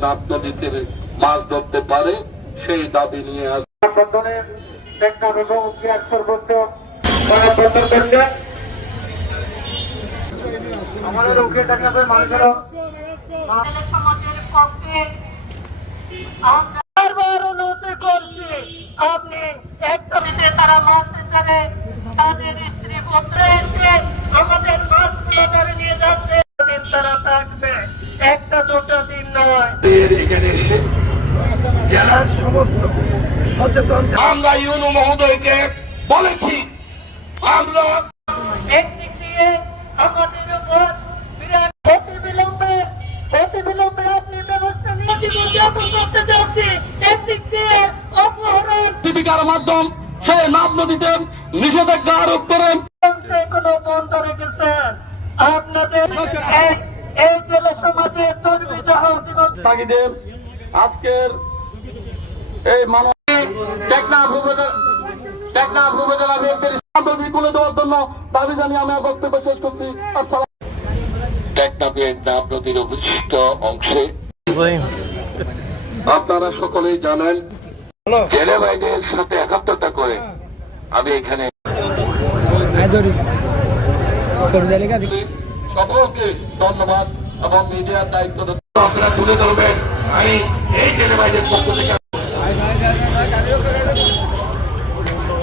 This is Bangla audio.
নাপ নদীতে মাছ ধরতে পারে সেই দাবি নিয়ে আমাদের উঠে থাকবে মানুষের অনুরোধ করছি আপনি এক কমিতে তারা মাছ ধরে তাদের স্ত্রী পুত্র এসে আমাদের মাছ নিয়ে যাচ্ছে তারা থাকবে একটা দুটো দিন নয়। এখানে এসে জেলার সমস্ত সচেতন আমরা ইউনু মহোদয়কে বলেছি আমরা একদিক দিয়ে আমাদের উপর বিরাট অতিবিলম্বে আপনি ব্যবস্থা নিয়ে জীবনযাপন করতে চাচ্ছি। একদিক দিয়ে অপহরণ জীবিকার মাধ্যম সে নাব নদীতে নিষেধাজ্ঞা আরোপ করেন কোনো বন্ধ রেখেছেন আপনাদের এই জেলা সমাজে দুর্বিষহ জীবন তাগিদে আজকের এই মানব টেকনাফ উপজেলা বিএনপির তুলে দেওয়ার জন্য দাবি জানিয়ে আমি বক্তব্য শেষ করছি। টেকনাফের নাব নদীর অবশিষ্ট অংশে আপনারা সকলেই জানেন জেলে ভাইদের সাথে একাত্মতা করে আমি এখানে সকলকে ধন্যবাদ এবং মিডিয়ার দায়িত্ব আপনারা তুলে ধরবেন। আমি এই জেলে ভাইদের পক্ষ থেকে